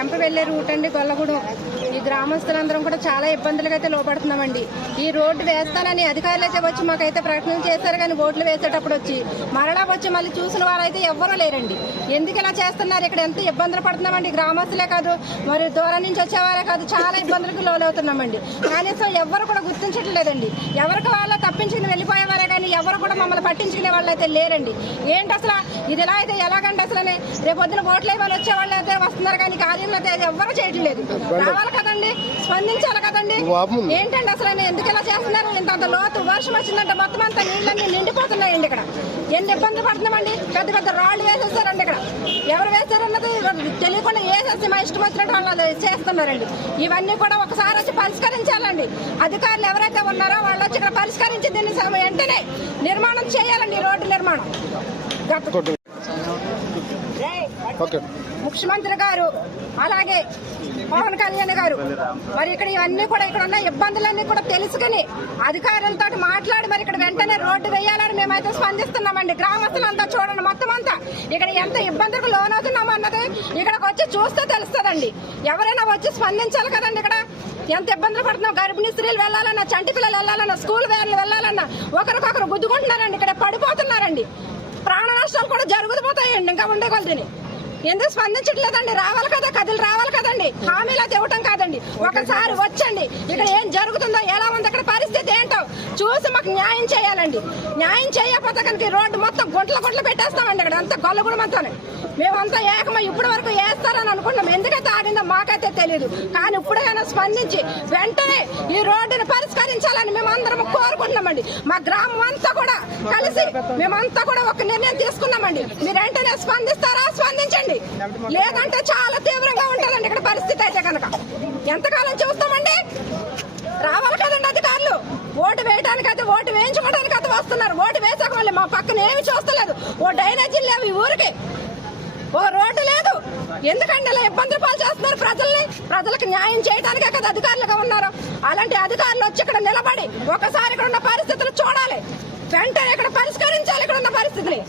కెంప వెళ్లే రూట్ అండి గొల్లగూడెం. ఈ గ్రామస్తులందరం కూడా చాలా ఇబ్బందులకు అయితే లోపడుతున్నామండి. ఈ రోడ్డు వేస్తానని అధికారులు అయితే వచ్చి మాకైతే ప్రకటన చేశారు, కానీ ఓట్లు వేసేటప్పుడు వచ్చి మరలా వచ్చి మళ్ళీ చూసిన వారైతే ఎవ్వరూ లేరండి. ఎందుకు ఇలా చేస్తున్నారు? ఇక్కడ ఎంత ఇబ్బందులు పడుతున్నామండి. గ్రామస్తులే కాదు, మరి దూరం నుంచి వచ్చేవారే కాదు, చాలా ఇబ్బందులకు లోనవుతున్నామండి. కనీసం ఎవరు కూడా గుర్తించట్లేదండి. ఎవరికి వాళ్ళ తప్పించుకుని వెళ్ళిపోయేవారే కానీ ఎవరు కూడా మమ్మల్ని పట్టించుకునే వాళ్ళు అయితే లేరండి. ఏంటి అసలు ఇది ఇలా అయితే ఎలాగంటే అసలు రేపు పొద్దున ఓట్లు వేయాలి వచ్చే వాళ్ళు అయితే వస్తున్నారు, కానీ కార్యంలో అయితే ఎవరు చేయట్లేదు. రావాలి కదండి, స్పందించాలి కదండి. ఏంటండి అసలు ఎందుకు ఇలా చేస్తున్నారు? ఇంత లోతు వర్షం వచ్చిందంటే మొత్తం అంతా నీళ్ళన్నీ నిండిపోతున్నాయండి. ఇక్కడ ఎన్ని ఇబ్బందులు పడుతున్నామండి. పెద్ద పెద్ద రాళ్ళు వేసేస్తారండి. ఇక్కడ ఎవరు వేస్తారన్నది తెలియకుండా వేసేసి మా ఇష్టం వచ్చినట్టు వాళ్ళు చేస్తున్నారండి. ఇవన్నీ కూడా ఒకసారి వచ్చి పరిష్కరించాలండి. అధికారులు ఎవరైతే ఉన్నారో వాళ్ళు వచ్చి ఇక్కడ పరిష్కరించి దీన్ని వెంటనే నిర్మాణం చేయాలండి. రోడ్డు నిర్మాణం ముఖ్యమంత్రి గారు అలాగే పవన్ కళ్యాణ్ గారు మరి ఇక్కడ ఇవన్నీ కూడా ఇక్కడ ఉన్న ఇబ్బందులన్నీ కూడా తెలుసుకుని అధికారులతో మాట్లాడి మరి ఇక్కడ వెంటనే రోడ్డు వేయాలని మేమైతే స్పందిస్తున్నామండి. గ్రామస్తులంతా చూడండి, మొత్తం అంతా ఇక్కడ ఎంత ఇబ్బందులకు లోనవుతున్నాం అన్నది ఇక్కడికి వచ్చి చూస్తే తెలుస్తుందండి. ఎవరైనా వచ్చి స్పందించాలి కదండి. ఇక్కడ ఎంత ఇబ్బందులు పడుతున్నాం. గర్భిణీ స్త్రీలు వెళ్ళాలన్నా, చంటి పిల్లలు వెళ్ళాలన్నా, స్కూల్ వ్యాన్లు వెళ్ళాలన్నా ఒకరికొకరు గుద్దుకుంటున్నారండి. ఇక్కడ పడిపోతున్నారండి. ప్రాణ నష్టాలు కూడా జరుగుతుపోతాయండి. ఇంకా ఉండే కొద్దిని ఎందుకు స్పందించట్లేదండి? రావాలి కదా, కథలు రావాలి కదండి. హామీలా ఇవ్వటం కాదండి. ఒకసారి వచ్చండి, ఇక్కడ ఏం జరుగుతుందో, ఎలా ఉంది ఇక్కడ పరిస్థితి ఏంటో చూసి మాకు న్యాయం చేయాలండి. న్యాయం చేయకపోతే కనుక రోడ్డు మొత్తం గుంటలు పెట్టేస్తామండి. ఇక్కడ అంతా గొల్లగూడెం అంతానే మేమంతా ఏకమై ఇప్పటి వరకు వేస్తారని అనుకున్నాం. ఎందుకైతే ఆగిందో మాకైతే తెలియదు, కానీ ఇప్పుడైనా స్పందించి వెంటనే ఈ రోడ్డుని పరిష్కరించాలని మేమందరం కోరుకుంటున్నామండి. మా గ్రామం అంతా కూడా కలిసి మేమంతా కూడా ఒక నిర్ణయం తీసుకున్నామండి. మీరు వెంటనే స్పందిస్తారా? స్పందించండి, లేదంటే చాలా తీవ్రంగా ఉంటుందండి ఇక్కడ పరిస్థితి. అయితే కనుక ఎంతకాలం చూస్తామండి? రావాలి కదండి అధికారులు. ఓటు వేయడానికి అయితే, ఓటు వేయించుకోవడానికి అయితే వస్తున్నారు. ఓటు వేసాక మళ్ళీ మా పక్కన ఏమి చూస్తలేదు. ఓ డ్రైనేజీలు లేవు ఈ ఊరికి, ఓ రోడ్డు లేదు. ఎందుకంటే ఇలా ఇబ్బందులు పాలు చేస్తున్నారు ప్రజల్ని? ప్రజలకు న్యాయం చేయడానికే కదా అధికారులుగా ఉన్నారు. అలాంటి అధికారులు వచ్చి ఇక్కడ నిలబడి ఒకసారి ఇక్కడ ఉన్న పరిస్థితులు చూడాలి, వెంటనే ఇక్కడ పరిష్కరించాలి ఇక్కడ ఉన్న పరిస్థితిని.